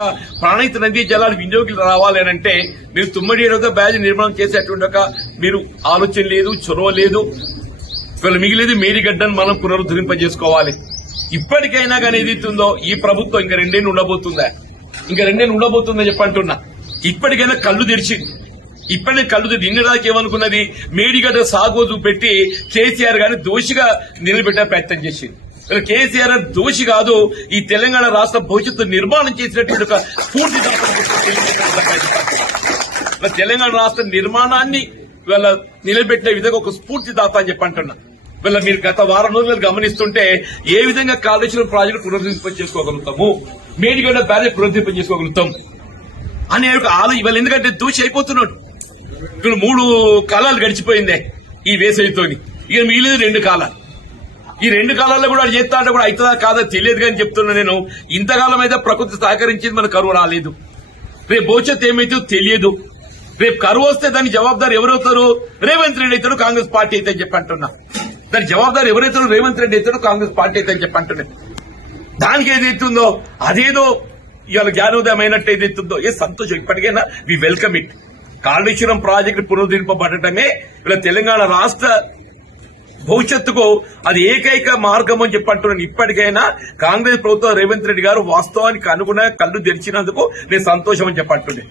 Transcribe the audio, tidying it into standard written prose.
ప్రాణహిత నదీ జలాలు వినియోగులు రావాలి అని అంటే మీరు తుమ్మడి ఏరుగా బ్యాజ్ నిర్మాణం చేసేటువంటి ఒక మీరు ఆలోచన లేదు, చొరవ లేదు. ఇవాళ మిగిలేదు మేడిగడ్డను మనం పునరుద్ధరింపజేసుకోవాలి. ఇప్పటికైనా కానీ ఏదైతుందో ఈ ప్రభుత్వం ఇంకా 2 ఏళ్లు ఉండబోతుందా, ఇంకా 2 ఏళ్లు ఉండబోతుందని చెప్పంటున్నా. ఇప్పటికైనా కళ్ళు తెరిచింది. ఇప్పటికే కళ్ళు తెరిచి నిన్నదాకా ఏమనుకున్నది, మేడిగడ్డ సాగు పెట్టి కేసీఆర్ గారిని దోషిగా నిలబెట్టే ప్రయత్నం చేసింది. కేసీఆర్ దోషి కాదు, ఈ తెలంగాణ రాష్ట్ర భవిష్యత్తు నిర్మాణం చేసినటువంటి ఒక స్ఫూర్తి తెలంగాణ రాష్ట్ర నిర్మాణాన్ని వీళ్ళ నిలబెట్టే విధంగా ఒక స్ఫూర్తిదాత అని చెప్పంటున్నా. వీళ్ళ మీరు గత వారం రోజులు గమనిస్తుంటే ఏ విధంగా కాళేశ్వరం ప్రాజెక్టు పునరుద్ధరింప చేసుకోగలుగుతాము, మేడిగడ్డ బ్యారేజ్ పునరుద్ధరింప చేసుకోగలుగుతాం అనే ఒక ఇవాళ ఎందుకంటే దోషి అయిపోతున్నాడు. ఇప్పుడు 3 కాలాలు గడిచిపోయిందే ఈ వేసవితోని, ఇక మిగిలేదు 2 కాలాలు. ఈ 2 కాలాల్లో కూడా చేస్తా అంటే కూడా అవుతుందా కాదా తెలియదు కానీ చెప్తున్నా నేను. ఇంతకాలం అయితే ప్రకృతి సహకరించింది, మన కరువు రాలేదు. రేపు భవిష్యత్తు ఏమైతే తెలియదు. రేపు కరువు వస్తే దాని జవాబుదారు ఎవరవుతారు? రేవంత్ రెడ్డి అవుతాడు, కాంగ్రెస్ పార్టీ అయితే అని చెప్పంటున్నా. దాని జవాబుదారు ఎవరైతారో రేవంత్ రెడ్డి అవుతాడు, కాంగ్రెస్ పార్టీ అయితే అని చెప్పంటున్నా. దానికి ఏదైతుందో అదేదో ఇవాళ జ్ఞానోదయం అయినట్టు ఏదైతుందో ఏ సంతోషం. ఇప్పటికైనా we welcome it. Kaleshwaram project పునరుద్ధరింపబడటమే ఇలా తెలంగాణ రాష్ట్ర భవిష్యత్తుకు అది ఏకైక మార్గం అని చెప్పంటున్నాను. ఇప్పటికైనా కాంగ్రెస్ ప్రభుత్వం రేవంత్ రెడ్డి గారు వాస్తవానికి అనుగుణంగా కళ్ళు తెరిచినందుకు నేను సంతోషం అని చెప్పంటున్నాను.